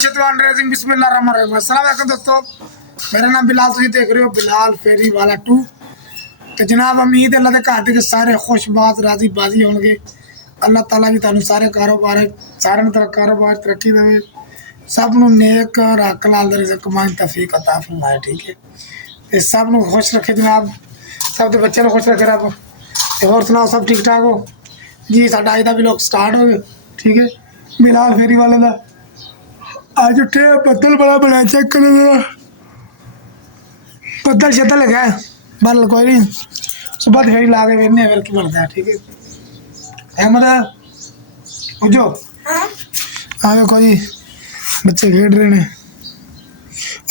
बिस्मिल्लाहिर्रहमानिर्रहीम। दोस्तों, मेरा नाम बिलाल, तुम देख रहे हो बिलाल फेरी वाला 2। तो जनाब उम्मीद है अल्लाह के घर के सारे खुशबाज राजी बाजी होंगे। अल्लाह ताला भी तुहानू सारे कारोबार सारे कारोबार तरक्की देवे, सब नू नेक और अकल नाल रिज़्क कमाने तौफीक अता फरमाए। ठीक है, ये सब नू खुश रखे जनाब, सब के बच्चे नू खुश रखे रब। और सुनाओ, सब ठीक ठाक हो जी? साडा अज दा व्लॉग स्टार्ट हो गया। ठीक है, बिलाल फेरी वाले दा आज उठे बदल बड़ा बना, चेक करो जरा, बदल शदल है बल कोई नहीं, सुबह फेरी ला के वेने फिर की बनता है। ठीक है अहमद उजो हाँ देखो जी, बच्चे खेल रहे हैं।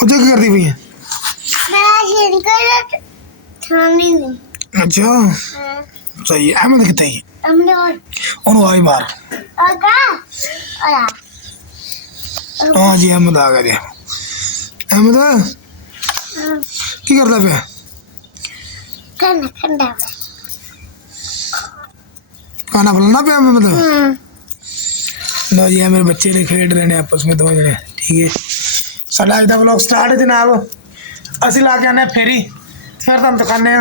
उजो क्या करती पई है? अच्छा सही। अहमद कितने है? आई बाहर। हाँ जी अहमद आ गया। अहमद की करता पे? खाना फलाना पे अहमद? लो जी मेरे बच्चे ने खेड रहे हैं आपस में दो जने। ठीक है, साडा अज दा व्लॉग स्टार्ट है जनाब। असीं ला के आने फेरी, फिर तुहानू दिखाने।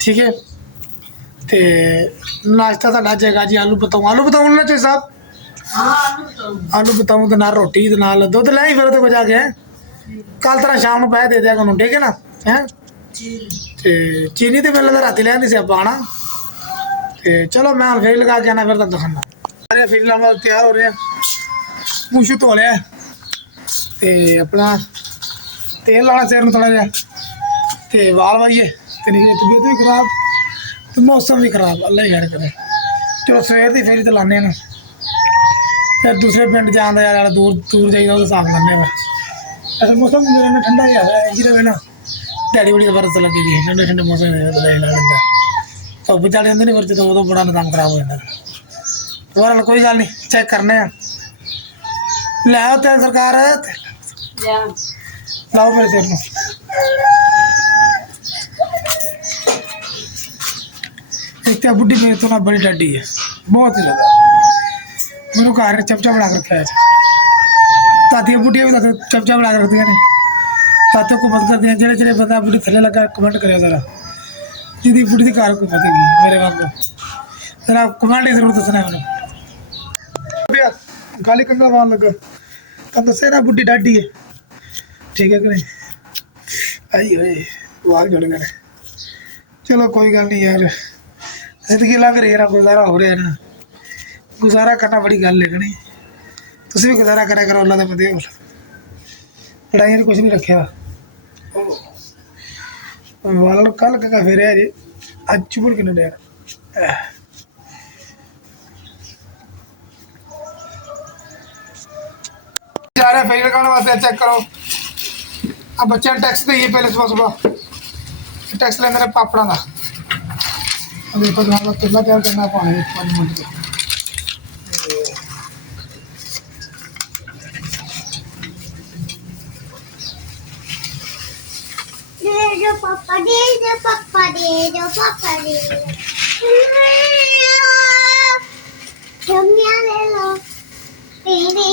ठीक है, ते नाश्ता साडा जाएगा जी आलू बताऊँ। आलू बताऊँ ना चाहिए साहब? आलू बताऊँ तो ना रोटी तो नाल दुध लै फिर तो जाके कल तरह शाम को पैसे दे दिया करूँ। ठीक है ना? हैं ते चीनी तो मेरे राती लैंदी सी आना। ते चलो मैं फिर लगा के आना, फिर तुम दिखाना। सारे फिर तैयार हो रहे हैं, मूँह धो लिया ते अपना तेल लाना सिर में थोड़ा जहा, ते वाल वाइए ते तबीयत भी खराब तो मौसम भी खराब, अल्लाह ही खैर करे। चलो सवेर की फेरी तो लाने ना, फिर दूसरे पिंड जाना यार, दूर दूर जाइए वो हिसाब लाने। ऐसे मौसम मेरा ठंडा ही है जी रहे ना, ध्याड़ी बड़ी बरस लगेगी। ठंडे ठंडे मौसम लगता धुप चढ़ जाते नहीं फिर तो उदो बड़ा निजाम खराब हो जाता। दोबारा कोई गल नहीं, चेक करने लै तेल सरकार लाओ मेरे सिर में। एक तो बुढ़ी मेरे तो ना बड़ी डाडी है, बहुत ही ज़्यादा। मेरे घर चमचा बना के रखा है, तातियाँ बुढ़िया भी चमचा बना के रखती हैं। तातियों को मत करती हैं, जेड़े जेड़े बंदा बुढ़ी थले लगा कमेंट करे जरा, जिदी बुढ़ी की कार को पतेगी मेरे वांगू जरा कमेंट जरूर दसना है। मैंने गाली कंगा मार लगा तब दसे ना बुढ़ी डाडी है। ठीक है कि नहीं? आई होए वाल जुड़ गए। चलो कोई गल नहीं यार, जिंदगी लंघ रही है ना, गुजारा हो रहा है ना, गुजारा करना बड़ी गल है नहीं। तुम भी गुजारा करा करो, अल्लाह के बंदे हो। लड़ाइया कुछ नहीं रखा, वाल कल का फेर है जी, अज चुपड़ कि डेर जा रहे फेरी लगाने वास्ते। चेक करो, अब बच्चे टैक्स देइए पहले सुबह सुबह, टैक्स लेंगे ने पापड़ा का। देखो जनाब चूल्हा तैयार करना पाने 5 मिनट का। पापा दे दो, पापा दे दो, पापा दे दो, चुम्मिया ले लो तेरी,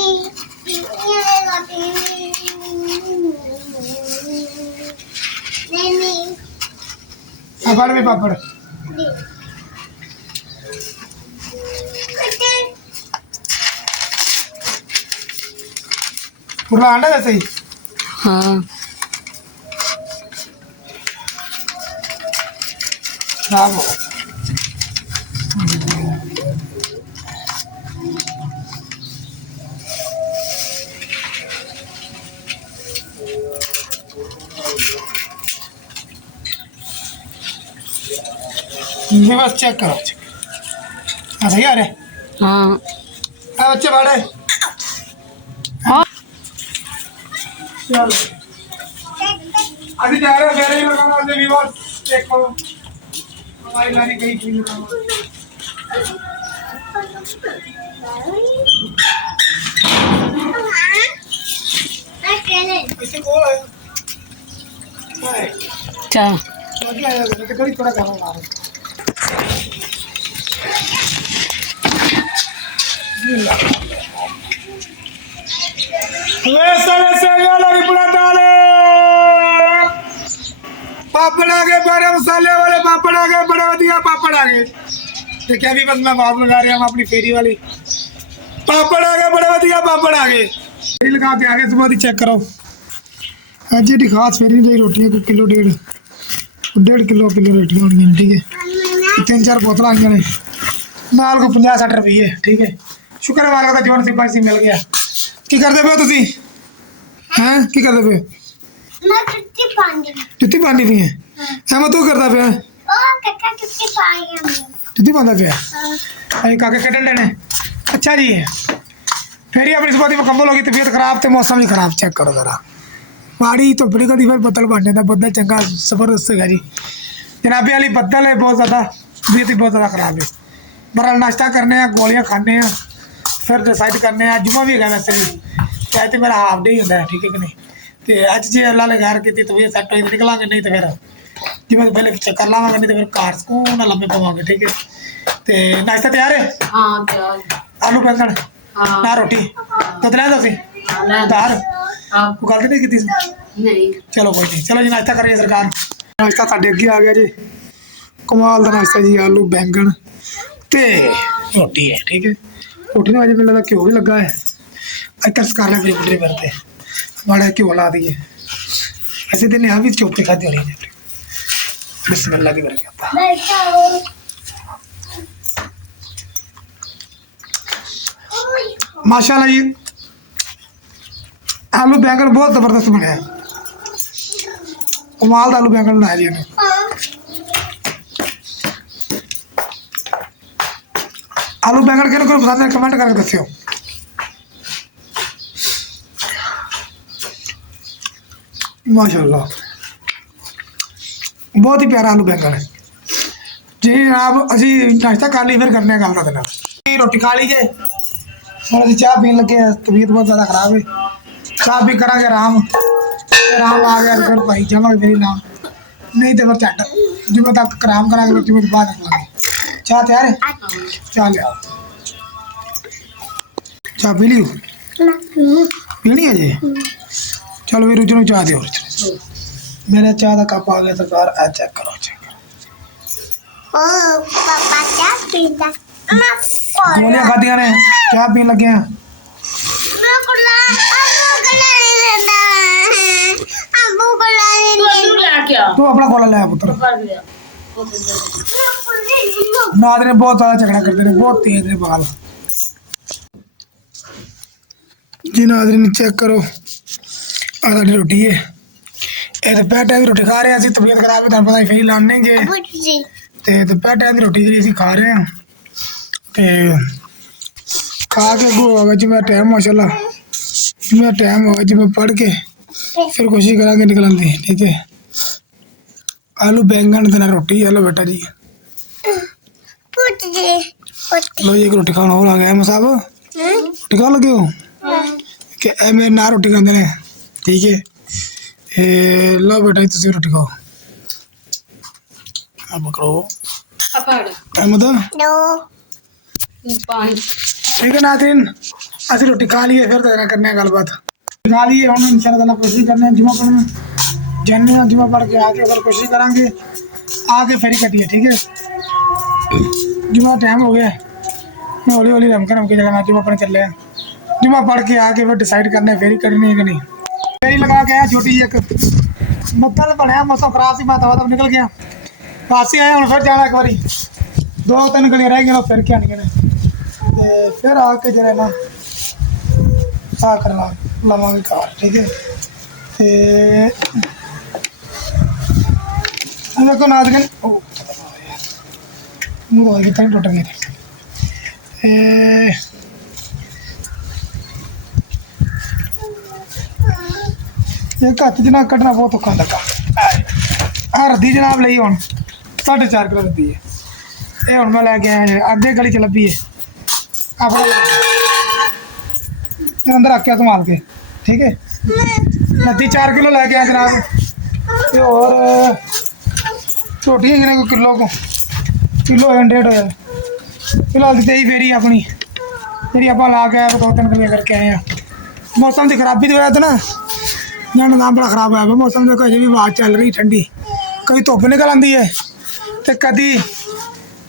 चुम्मिया ले लो तेरी, नहीं पापड़ में पापड़ पूरा आंडा वैसे ही। हाँ खराब हो ये बस चेक करो। हाँ सही आ रहे। हाँ बच्चे बड़े हाँ चलो अभी जा रहे हैं फेरे लगाना है व्यूअर्स। देखो हमारी लारी कहीं की लगाना ऐसे बोल है क्या क्या है तो कड़ी थोड़ा काम आ रहा है। वैसे वैसे लगी पूरा डाले पापड़ आ गए, बड़े मसाले वाले पापड़ आ गए, बड़े बढ़िया पापड़ आ गए। देखिए अभी बस मैं बात लगा रहा हूँ अपनी फेरी वाली। पापड़ आ गए, बड़े बढ़िया पापड़ आ गए। फेरी लगा के आगे सुबह चेक करो। अज जी खास फेरी नहीं रोटियां को किलो 1.5 किलो रोटियां होनी। ठीक है 3-4 बोतल आई ने नाल को 50-60 रुपये। ठीक है शुक्र है मालिक का जोन सिपाही सी मिल गया। की करते पे तुसी हैं की करते पे? मैं कितनी पानी जुत्ती पानी पी है मैं तू करता पे ओ काका कितनी पानी है जुत्ती पांदा पे अरे काके कटन लेने। अच्छा जी फेरी अपनी सुबह मुकम्मल होगी। तबीयत खराब तो मौसम भी खराब। चेक करो जरा माड़ी तो बड़ी कभी फिर बदल बन जाता। बदल चंगा जबरदस्त है जी जनाबे वाली बदल है बहुत ज़्यादा। तबीयत ही बहुत ज़्यादा खराब है। बरा नाश्ता करने हैं गोलियां खाने हैं फिर डिसाइड करने हैं। जुम्मा भी है वैसे भी चाहे तो मेरा हाफ डे ही होता है। ठीक है कि नहीं तो अच जी अल्लाह ने गैर की तबीयत सैट होई निकलांगे नहीं तो फिर जिम्मे पहले चक्कर लावांगे नहीं तो फिर घर सुकून नाल लम्बे पवांगे। ठीक है तो नाश्ता तैयार है? हाँ तैयार। आलू बैंगन हाँ ना रोटी तो ले दो दार आप गलती नहीं की नहीं चलो कोई नहीं। चलो जी नाश्ता करिए सरकार। नाश्ता साढ़े अगे आ गया जी कमाल का नाश्ता जी। आलू बैंगन ते रोटी है। ठीक है रोटी में अज मैंने लगता घ्यो भी लगा है। अच कर ले पूरी पुटरी करते माड़ा घ्यो ला दिए। ऐसे दिन यहाँ भी चौपी खाती हो रही है। बिस्मिल्लाह की बरकत। माशाल्लाह जी आलू बैंगन बहुत जबरदस्त बनया। कमाल का आलू बैंगन बनाया जी इन्हें। आलू बैंगन किन को पसंद है कमेंट करके दस्यो। माशाल्लाह बहुत ही प्यारा आलू बैंगन है जी जनाब। असी नाश्ता कर ली फिर करने गल का दिन रोटी खा लीजिए और अभी चाह पीन लगे। तबीयत बहुत ज़्यादा खराब है। चाह पी करा आराम आराम आ गया फिर भाई जमा मेरी नाम नहीं तो फिर झट जुम्मे तक आराम करा जुम्मे तो बाद निकलेंगे। चाह तैयार है? चाह लिया चाह पी लियो पीनी है जी। चलो भी रुचि चाह दो। मेरे चाह का कप आ गया सरकार। आ चेक करो चेक करो। ओ पापा क्या पीता गोलियां खादियां ने चाह पीन लगे हैं। मैं कुला नहीं देता अबू कुला नहीं देता क्या तू अपना गोला ले पुत्र। नाद ने बहुत ज़्यादा झगड़ा करते हैं बहुत तेज ने बाल जी। नादरीन चेक करो आ साडी रोटी है। ये दोपहर टाइम की रोटी खा रहे हैं। असं तबीयत खराब है तुहानू पता फेरी लाने गे तो दोपहर टाइम की रोटी जी असीं खा रहे हैं तो खा के अगू होगा जी मेरा टाइम माशाल्लाह जी मेरा टाइम होगा जी मैं पढ़ के फिर कोशिश करांगे निकलन दी। ठीक है आलू बैंगन देना रोटी। हेलो बेटा जी लो जी एक रोटी खाना और आ गया मैं साहब रोटी खा लगे हो कि मेरे ना रोटी खाते हैं। ठीक है लो बेटा जी तुम रोटी खाओ अब करो अहमद पानी। ठीक है नाज़रीन असं रोटी खा ली फिर तेरे करने गलबात खा ली हम इंशाल्लाह कोशिश करने जुम्मा पढ़ने जाने जुम्मा पढ़ के आके फिर कोशिश करांगे आके फेरी कटिए। ठीक है जुम्मा टाइम हो गया मैं हौली हौली रमके जगह जुम्मा पढ़ने चले हैं। जुम्मा पढ़ के आके फिर डिसाइड करने फेरी करनी है कि नहीं। फेरी लगा के आया छोटी जी एक बदल बनया मौसम खराब सी बात तब निकल गया वासी आया हूँ फिर जाना एक बारी 2-3 गलियां रह गई फिर क्या निकले फिर आके जो है ना आ कर लवांगे कार। ठीक है तो देखो नाज़रीन मुँह धोई कितने टुट गए एक हथ जना कटना बहुत औखा लगा। रद्दी जनाब ली हूँ 4.5 किलो रद्दी है ये हूँ मैं लैके आया अद्धे गली च लभी है अपने अंदर रखिया संभाल के। ठीक है रद्दी 4 किलो लैके आया जनाब और रोटियां गिने को किलो 1.5 होया फिलहाल तो यही फेरी अपनी जी आप ला के आए 2-3 किलो करके आए हैं मौसम की खराबी की वजह से ना मेरा निज़ाम बड़ा ख़राब होया। मौसम देखो अजे भी हवा चल रही ठंडी, कभी धुप्प निकल आती है तो कभी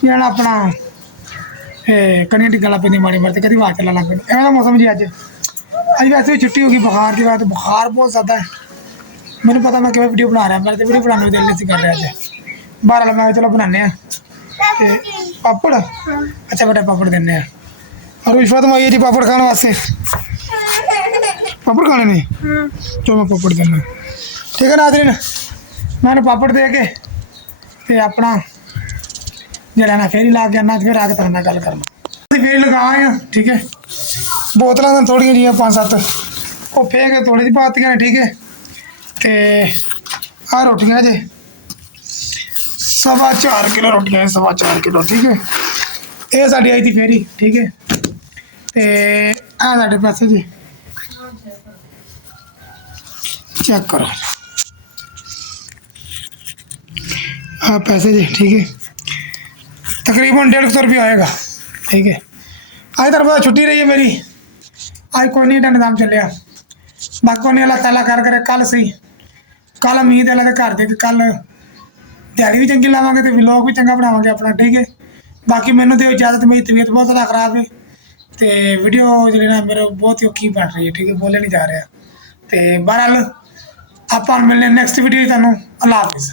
जाना अपना कनियां टिक्का लग पैंदी माड़ी माड़ी, कभी हवा चलना लग पैंदी। एवं मौसम जी अज वैसे भी छुट्टी होगी बुखार की बात, बुखार बहुत ज़्यादा है। मैंने पता मैं क्यों वीडियो बना रहा, मैं तो वीडियो बनाने में दिल नहीं कर रहा अज। बाहर मैं चलो बनाने पापड़। अच्छा बेटा पापड़ देने और विश्वास में आई जी पापड़ खाने वास्ते। पापड़ खाने नहीं जो मैं पापड़ देना, ठीक है नाज़रीन। मैंने पापड़ दे के ते अपना जरा ना फेरी ला के आना, फिर आके तरह गल करना। फेरी लगा आए हैं, ठीक है। बोतलों तो थोड़ी जी 5-7 वो फेंक के थोड़ी जी पातियां ने, ठीक है। तो आ रोटियां जे 4.25 किलो रोटियां, 4.25 किलो, ठीक है। ये साड़ी आई थी फेरी, ठीक है। तो आ साढ़े पैसे जी चेक करो, हाँ पैसे जी, ठीक है। तकरीबन 150 रुपया आएगा, ठीक है। आज तरफ छुट्टी रही है मेरी, आज कोई नहीं निज़ाम चलिया। बाकी नहीं अल्लाह ताला कर करे कल सही, कल उम्मीद है घर दे कल दिहाड़ी भी चंगी लावे तो व्लॉग भी चंगा बनावे अपना, ठीक है। बाकी मैंने तो इजाजत, मेरी तबीयत बहुत ज़्यादा खराब है तो वीडियो जी ना मेरे बहुत ही औखी बन रही है, ठीक है। बोले नहीं जा रहा। तो बहरहाल आप मिलने नैक्सट वीडियो, तुहानू अल्लाह हाफिज़।